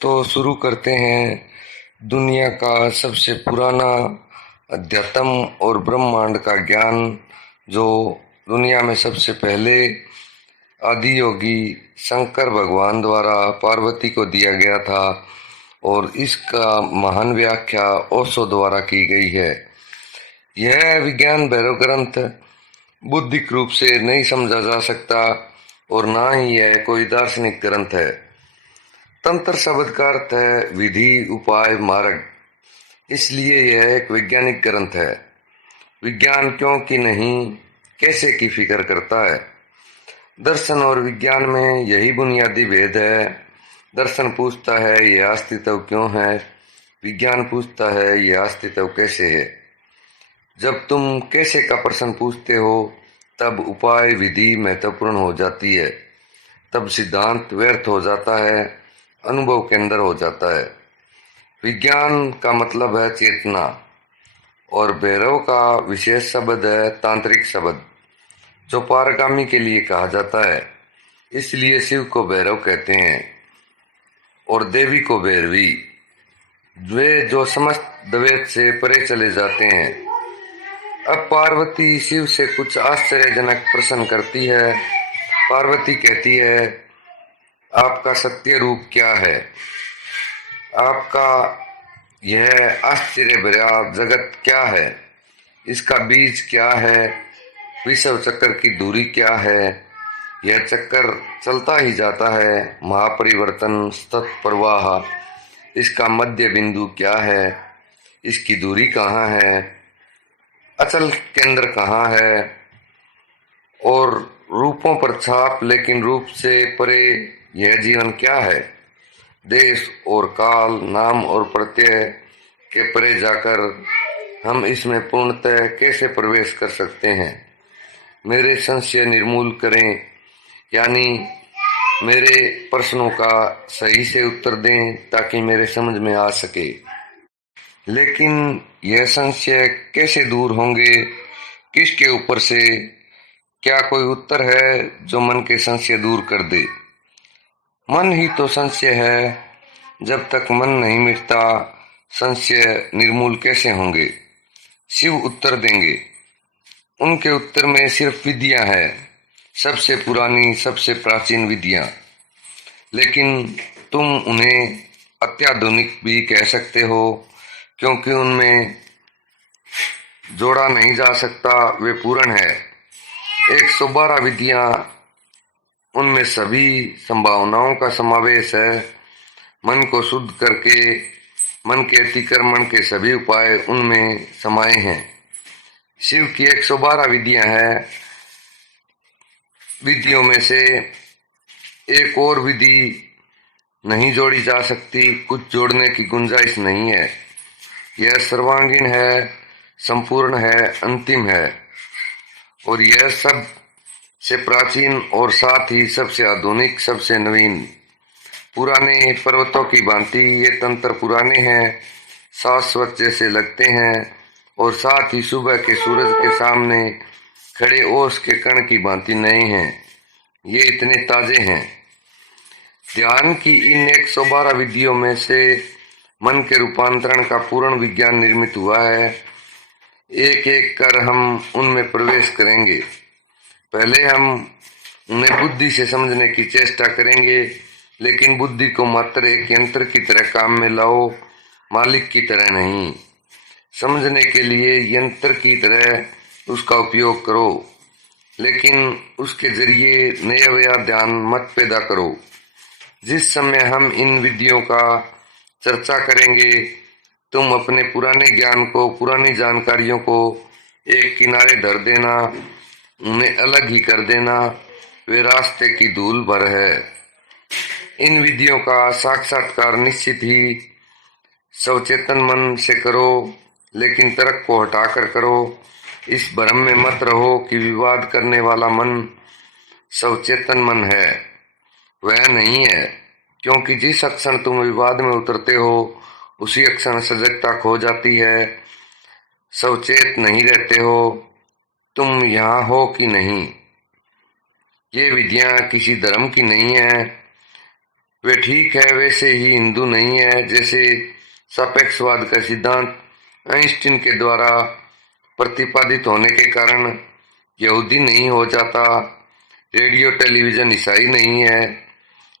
तो शुरू करते हैं दुनिया का सबसे पुराना अध्यात्म और ब्रह्मांड का ज्ञान, जो दुनिया में सबसे पहले आदि योगी शंकर भगवान द्वारा पार्वती को दिया गया था और इसका महान व्याख्या ओशो द्वारा की गई है। यह विज्ञान भैरव ग्रंथ बुद्धिक रूप से नहीं समझा जा सकता और ना ही यह कोई दार्शनिक ग्रंथ है। तंत्र शब्द का अर्थ है विधि, उपाय, मार्ग, इसलिए यह एक वैज्ञानिक ग्रंथ है। विज्ञान क्यों की नहीं, कैसे की फिक्र करता है। दर्शन और विज्ञान में यही बुनियादी भेद है। दर्शन पूछता है यह अस्तित्व क्यों है, विज्ञान पूछता है यह अस्तित्व कैसे है। जब तुम कैसे का प्रश्न पूछते हो तब उपाय विधि महत्वपूर्ण हो जाती है, तब सिद्धांत व्यर्थ हो जाता है, अनुभव के अंदर हो जाता है। विज्ञान का मतलब है चेतना और भैरव का विशेष शब्द है तांत्रिक शब्द, जो पारगामी के लिए कहा जाता है। इसलिए शिव को भैरव कहते हैं और देवी को भैरवी, वे जो समस्त द्वैत से परे चले जाते हैं। अब पार्वती शिव से कुछ आश्चर्यजनक प्रश्न करती है। पार्वती कहती है, आपका सत्य रूप क्या है, आपका यह आश्चर्य भरा जगत क्या है, इसका बीज क्या है, विश्व चक्र की दूरी क्या है, यह चक्कर चलता ही जाता है, महापरिवर्तन सतत प्रवाह, इसका मध्य बिंदु क्या है, इसकी दूरी कहाँ है, अचल केंद्र कहाँ है, और रूपों पर छाप लेकिन रूप से परे यह जीवन क्या है। देश और काल, नाम और प्रत्यय के परे जाकर हम इसमें पूर्णतः कैसे प्रवेश कर सकते हैं। मेरे संशय निर्मूल करें, यानी मेरे प्रश्नों का सही से उत्तर दें ताकि मेरे समझ में आ सके। लेकिन यह संशय कैसे दूर होंगे, किसके ऊपर से। क्या कोई उत्तर है जो मन के संशय दूर कर दे। मन ही तो संशय है, जब तक मन नहीं मिटता संशय निर्मूल कैसे होंगे। शिव उत्तर देंगे, उनके उत्तर में सिर्फ विधियां है, सबसे पुरानी सबसे प्राचीन विधियां। लेकिन तुम उन्हें अत्याधुनिक भी कह सकते हो, क्योंकि उनमें जोड़ा नहीं जा सकता, वे पूर्ण है। 112 विधियां, उनमें सभी संभावनाओं का समावेश है। मन को शुद्ध करके मन के अतिक्रमण के सभी उपाय उनमें समाये हैं। शिव की 112 विधियां हैं। विधियों में से एक और विधि नहीं जोड़ी जा सकती, कुछ जोड़ने की गुंजाइश नहीं है। यह सर्वांगीण है, संपूर्ण है, अंतिम है, और यह सब से प्राचीन और साथ ही सबसे आधुनिक, सबसे नवीन। पुराने पर्वतों की भांति ये तंत्र पुराने हैं, शाश्वत जैसे लगते हैं, और साथ ही सुबह के सूरज के सामने खड़े ओस के कण की भांति नए हैं। ये इतने ताजे हैं। ध्यान की इन 112 विधियों में से मन के रूपांतरण का पूर्ण विज्ञान निर्मित हुआ है। एक एक कर हम उनमें प्रवेश करेंगे। पहले हम उन्हें बुद्धि से समझने की चेष्टा करेंगे, लेकिन बुद्धि को मात्र एक यंत्र की तरह काम में लाओ, मालिक की तरह नहीं। समझने के लिए यंत्र की तरह उसका उपयोग करो, लेकिन उसके जरिए नया ध्यान मत पैदा करो। जिस समय हम इन विधियों का चर्चा करेंगे, तुम अपने पुराने ज्ञान को, पुरानी जानकारियों को एक किनारे धर देना, उन्हें अलग ही कर देना। वे रास्ते की धूल भर है। इन विधियों का साक्षात्कार निश्चित ही सचेतन मन से करो, लेकिन तर्क को हटाकर करो। इस भ्रम में मत रहो कि विवाद करने वाला मन सचेतन मन है, वह नहीं है। क्योंकि जिस क्षण तुम विवाद में उतरते हो उसी क्षण सजगता खो जाती है, सचेत नहीं रहते हो तुम यहाँ हो कि नहीं। ये विधियां किसी धर्म की नहीं है, वे ठीक है, वैसे ही हिंदू नहीं है। जैसे सापेक्षवाद का सिद्धांत आइंस्टीन के द्वारा प्रतिपादित होने के कारण यहूदी नहीं हो जाता, रेडियो टेलीविजन ईसाई नहीं है।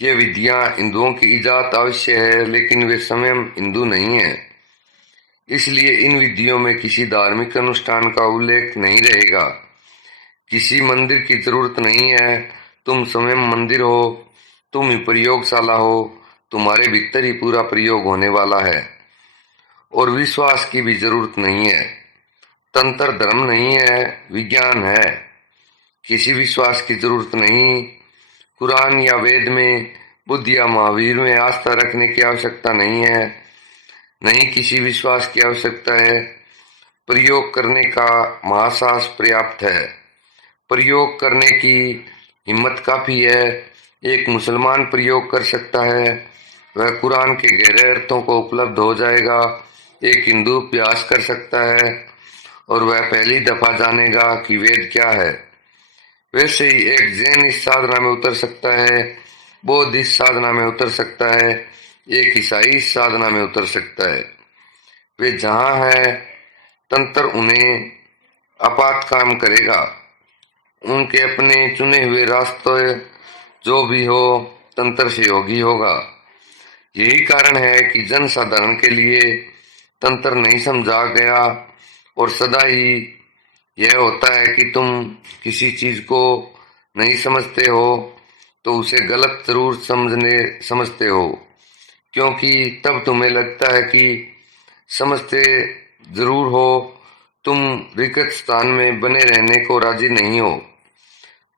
ये विधियां हिंदुओं की इजात अवश्य है, लेकिन वे स्वयं हिंदू नहीं है। इसलिए इन विधियों में किसी धार्मिक अनुष्ठान का उल्लेख नहीं रहेगा। किसी मंदिर की जरूरत नहीं है, तुम स्वयं मंदिर हो, तुम ही प्रयोगशाला हो, तुम्हारे भीतर ही पूरा प्रयोग होने वाला है। और विश्वास की भी जरूरत नहीं है। तंत्र धर्म नहीं है, विज्ञान है। किसी विश्वास की जरूरत नहीं। कुरान या वेद में, बुद्ध या महावीर में आस्था रखने की आवश्यकता नहीं है। नहीं किसी विश्वास की आवश्यकता है। प्रयोग करने का महासाहस पर्याप्त है। प्रयोग करने की हिम्मत काफी है। एक मुसलमान प्रयोग कर सकता है, वह कुरान के गहरे अर्थों को उपलब्ध हो जाएगा। एक हिंदू अभ्यास कर सकता है और वह पहली दफा जानेगा कि वेद क्या है। वैसे ही एक जैन इस साधना में उतर सकता है, बौद्ध इस साधना में उतर सकता है, एक ईसाई इस साधना में उतर सकता है। वे जहां है, तंत्र उन्हें आपात काम करेगा। उनके अपने चुने हुए रास्ते जो भी हो, तंत्र से योगी होगा। यही कारण है कि जन साधारण के लिए तंत्र नहीं समझा गया। और सदा ही यह होता है कि तुम किसी चीज को नहीं समझते हो तो उसे गलत जरूर समझते हो, क्योंकि तब तुम्हें लगता है कि समझते जरूर हो, तुम रिक्त स्थान में बने रहने को राजी नहीं हो।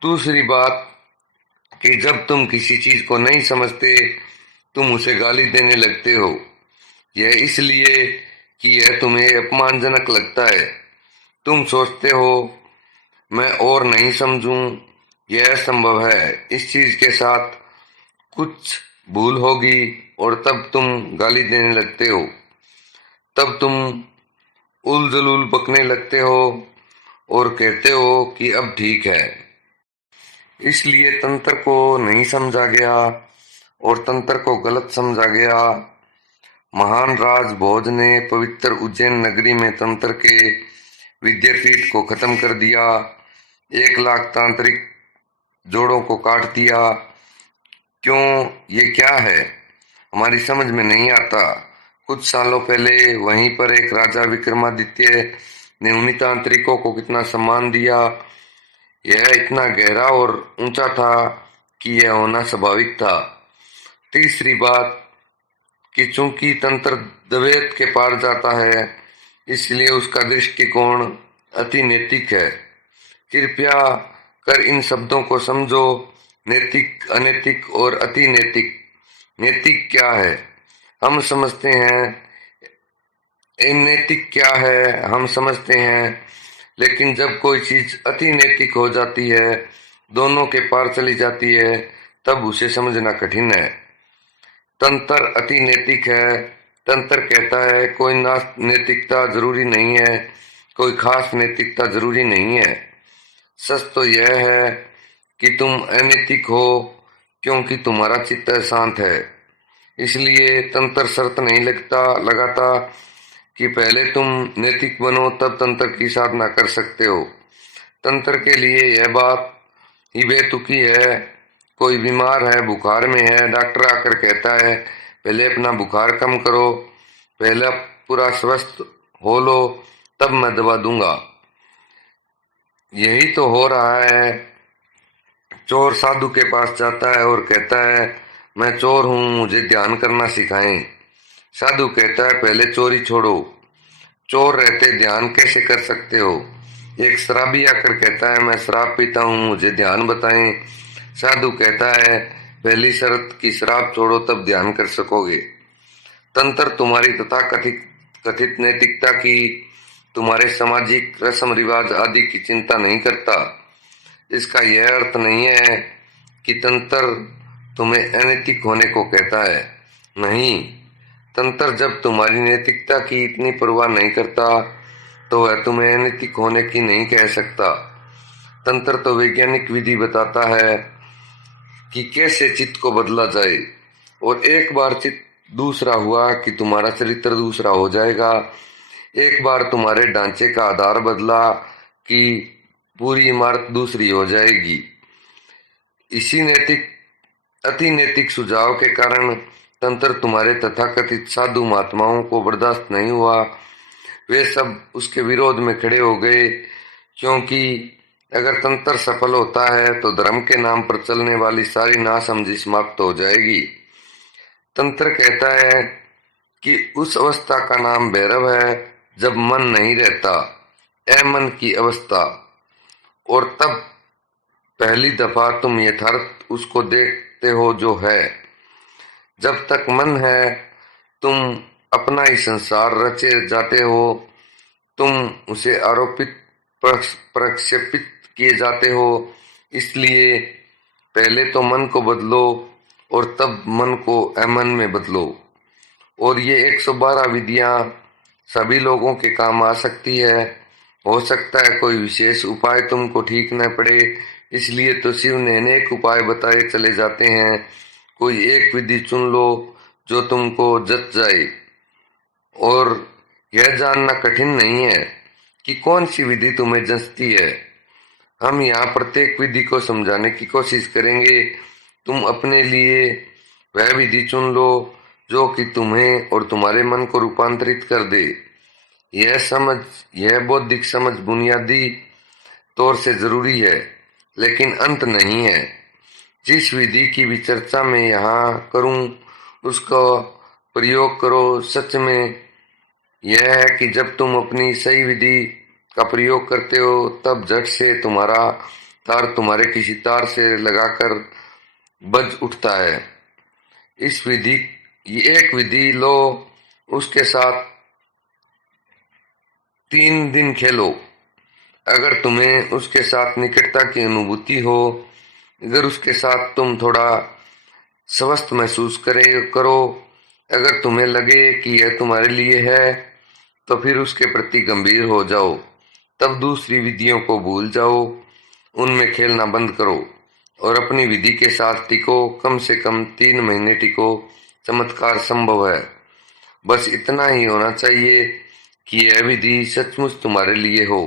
दूसरी बात कि जब तुम किसी चीज को नहीं समझते, तुम उसे गाली देने लगते हो। यह इसलिए कि यह तुम्हें अपमानजनक लगता है। तुम सोचते हो मैं और नहीं समझूं, यह संभव है, इस चीज के साथ कुछ भूल होगी, और तब तुम गाली देने लगते हो। तब तुम उल जलूल बकने लगते हो और कहते हो कि अब ठीक है। इसलिए तंत्र को नहीं समझा गया और तंत्र को गलत समझा गया। महान राज भोज ने पवित्र उज्जैन नगरी में तंत्र के विद्यापीठ को खत्म कर दिया। 1 लाख तांत्रिक जोड़ों को काट दिया। क्यों? ये क्या है, हमारी समझ में नहीं आता। कुछ सालों पहले वहीं पर एक राजा विक्रमादित्य ने उन्हीं तांत्रिकों को कितना सम्मान दिया। यह इतना गहरा और ऊंचा था कि यह होना स्वाभाविक था। तीसरी बात कि चूंकि तंत्र द्वैत के पार जाता है, इसलिए उसका दृष्टिकोण अति नैतिक है। कृपया कर इन शब्दों को समझो, नैतिक, अनैतिक और अति नैतिक। नैतिक क्या है हम समझते हैं, अनैतिक क्या है हम समझते हैं, लेकिन जब कोई चीज अति नैतिक हो जाती है, दोनों के पार चली जाती है, तब उसे समझना कठिन है। तंत्र अति नैतिक है। तंत्र कहता है कोई नैतिकता जरूरी नहीं है, कोई खास नैतिकता जरूरी नहीं है। सच तो यह है कि तुम अनैतिक हो, क्योंकि तुम्हारा चित्त शांत है। इसलिए तंत्र शर्त नहीं लगाता कि पहले तुम नैतिक बनो, तब तंत्र की साधना कर सकते हो। तंत्र के लिए यह बात ही बेतुकी है। कोई बीमार है, बुखार में है, डॉक्टर आकर कहता है पहले अपना बुखार कम करो, पहले पूरा स्वस्थ हो लो, तब मैं दवा दूंगा। यही तो हो रहा है। चोर साधु के पास जाता है और कहता है मैं चोर हूं, मुझे ध्यान करना सिखाएं। साधु कहता है पहले चोरी छोड़ो, चोर रहते ध्यान कैसे कर सकते हो। एक शराबी आकर कहता है मैं शराब पीता हूं, मुझे ध्यान बताएं। साधु कहता है पहली शर्त की शराब छोड़ो, तब ध्यान कर सकोगे। तंत्र तुम्हारी तथा कथित नैतिकता की, तुम्हारे सामाजिक रस्म रिवाज आदि की चिंता नहीं करता। इसका यह अर्थ नहीं है कि तंत्र तुम्हें अनैतिक होने को कहता है। नहीं, तंत्र जब तुम्हारी नैतिकता की इतनी परवाह नहीं करता, तो वह तुम्हें अनैतिक होने की नहीं कह सकता। तंत्र तो वैज्ञानिक विधि बताता है कि कैसे चित्त को बदला जाए। और एक बार चित्त दूसरा हुआ कि तुम्हारा चरित्र दूसरा हो जाएगा। एक बार तुम्हारे ढांचे का आधार बदला कि पूरी इमारत दूसरी हो जाएगी। इसी अति नैतिक सुझाव के कारण तंत्र तुम्हारे तथाकथित साधु महात्माओं को बर्दाश्त नहीं हुआ। वे सब उसके विरोध में खड़े हो गए, क्योंकि अगर तंत्र सफल होता है तो धर्म के नाम पर चलने वाली सारी नासमझी समाप्त हो जाएगी। तंत्र कहता है कि उस अवस्था का नाम भैरव है जब मन नहीं रहता, अमन की अवस्था। और तब पहली दफा तुम यथार्थ उसको देखते हो जो है। जब तक मन है तुम अपना ही संसार रचे जाते हो, तुम उसे आरोपित प्रक्षेपित किए जाते हो। इसलिए पहले तो मन को बदलो और तब मन को अमन में बदलो। और ये 112 विधियां सभी लोगों के काम आ सकती है। हो सकता है कोई विशेष उपाय तुमको ठीक न पड़े, इसलिए तो शिव ने अनेक उपाय बताए चले जाते हैं। कोई एक विधि चुन लो जो तुमको जच जाए। और यह जानना कठिन नहीं है कि कौन सी विधि तुम्हें जचती है। हम यहाँ प्रत्येक विधि को समझाने की कोशिश करेंगे। तुम अपने लिए वह विधि चुन लो जो कि तुम्हें और तुम्हारे मन को रूपांतरित कर दे। यह बौद्धिक समझ बुनियादी तौर से जरूरी है, लेकिन अंत नहीं है। जिस विधि की भी चर्चा मैं यहाँ करूँ उसका प्रयोग करो। सच में यह है कि जब तुम अपनी सही विधि का प्रयोग करते हो तब झट से तुम्हारा तार तुम्हारे किसी तार से लगाकर बज उठता है। एक विधि लो, उसके साथ 3 दिन खेलो। अगर तुम्हें उसके साथ निकटता की अनुभूति हो, अगर उसके साथ तुम थोड़ा स्वस्थ महसूस करो, अगर तुम्हें लगे कि यह तुम्हारे लिए है, तो फिर उसके प्रति गंभीर हो जाओ। तब दूसरी विधियों को भूल जाओ, उनमें खेलना बंद करो और अपनी विधि के साथ टिको। कम से कम 3 महीने टिको। चमत्कार संभव है। बस इतना ही होना चाहिए कि यह विधि सचमुच तुम्हारे लिए हो।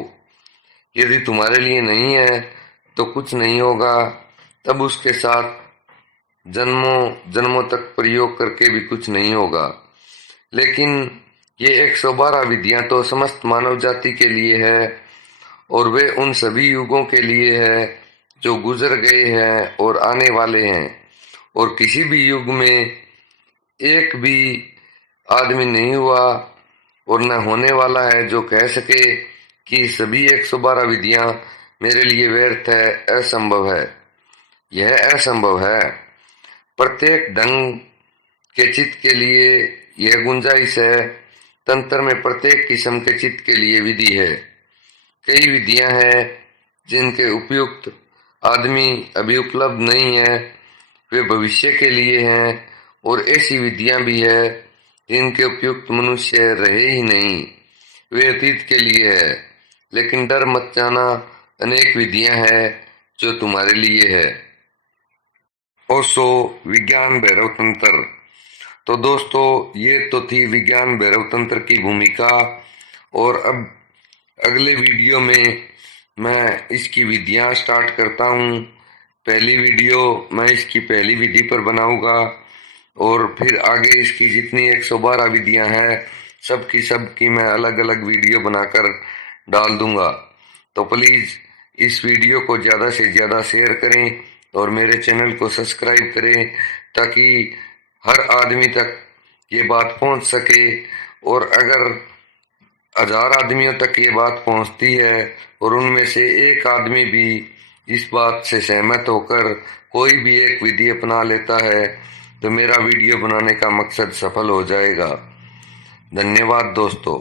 यदि तुम्हारे लिए नहीं है तो कुछ नहीं होगा। तब उसके साथ जन्मों जन्मों तक प्रयोग करके भी कुछ नहीं होगा। लेकिन ये 112 विधियां तो समस्त मानव जाति के लिए है, और वे उन सभी युगों के लिए है जो गुजर गए हैं और आने वाले हैं। और किसी भी युग में एक भी आदमी नहीं हुआ और न होने वाला है जो कह सके कि सभी 112 विधियां मेरे लिए व्यर्थ है, असंभव है। यह असंभव है। प्रत्येक ढंग के चित्त के लिए यह गुंजाइश है। तंत्र में प्रत्येक किस्म के चित्त के लिए विधि है। कई विधियां हैं जिनके उपयुक्त आदमी अभी उपलब्ध नहीं है, वे भविष्य के लिए हैं। और ऐसी विधियां भी है जिनके उपयुक्त मनुष्य रहे ही नहीं, वे अतीत के लिए है। लेकिन डर मत जाना, अनेक विधियां हैं जो तुम्हारे लिए है। ओशो विज्ञान भैरव तंत्र। तो दोस्तों, ये तो थी विज्ञान भैरव तंत्र की भूमिका। और अब अगले वीडियो में मैं इसकी विधियां स्टार्ट करता हूँ। पहली वीडियो मैं इसकी पहली विधि पर बनाऊंगा, और फिर आगे इसकी जितनी 112 विधियां हैं सबकी मैं अलग अलग वीडियो बनाकर डाल दूंगा। तो प्लीज़ इस वीडियो को ज़्यादा से ज़्यादा शेयर करें और मेरे चैनल को सब्सक्राइब करें, ताकि हर आदमी तक ये बात पहुंच सके। और अगर 1000 आदमियों तक ये बात पहुंचती है और उनमें से एक आदमी भी इस बात से सहमत होकर कोई भी एक विधि अपना लेता है, तो मेरा वीडियो बनाने का मकसद सफल हो जाएगा। धन्यवाद दोस्तों।